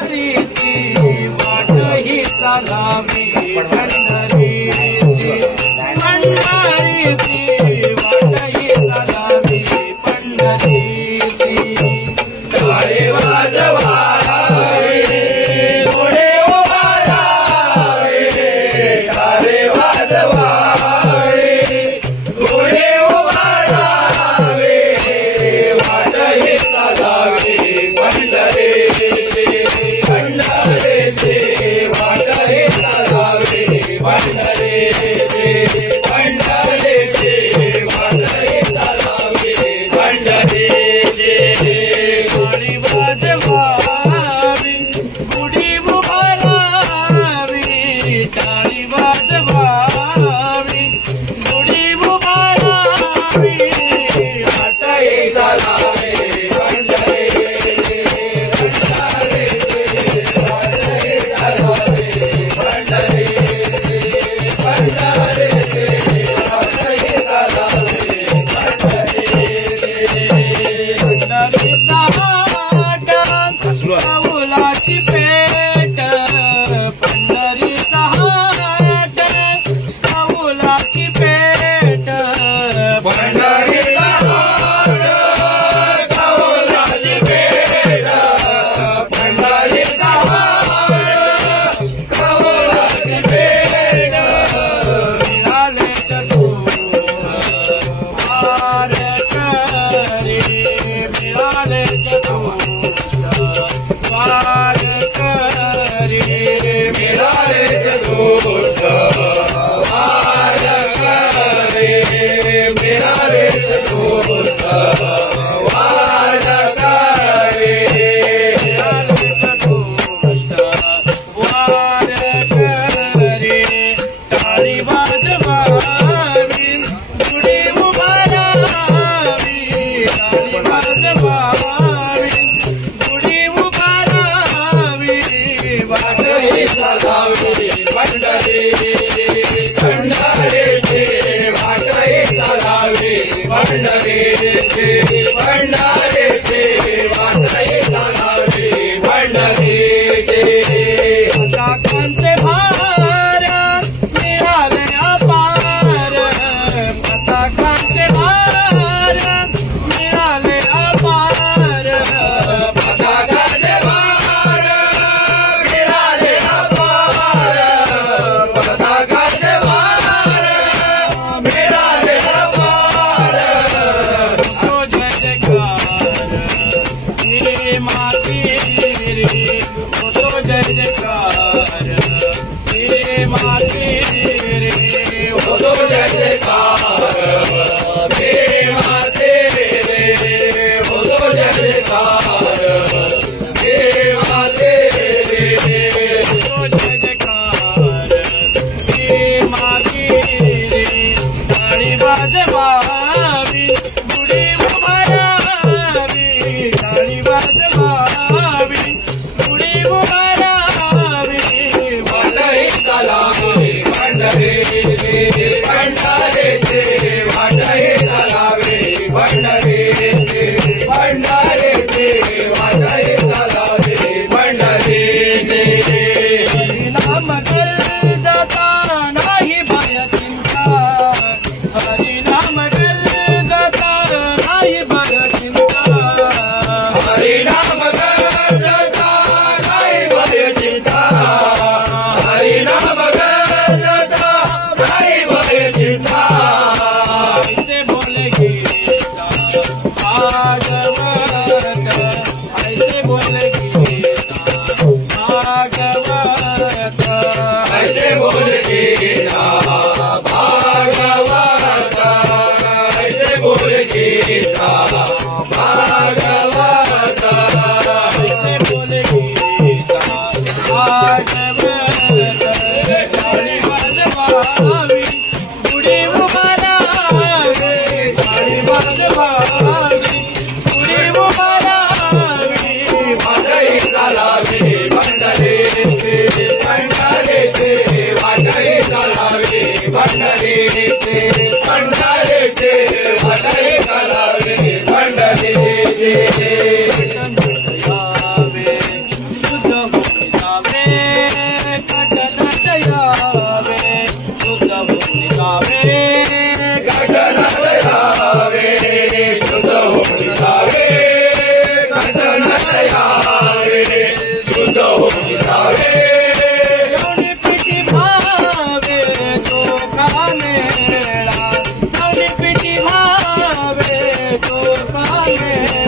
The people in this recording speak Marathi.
पंढरीची वाटही चालावी. Hey, hey, hey. say. ಕಾರವ கண்டரேத்து கண்டா লাগে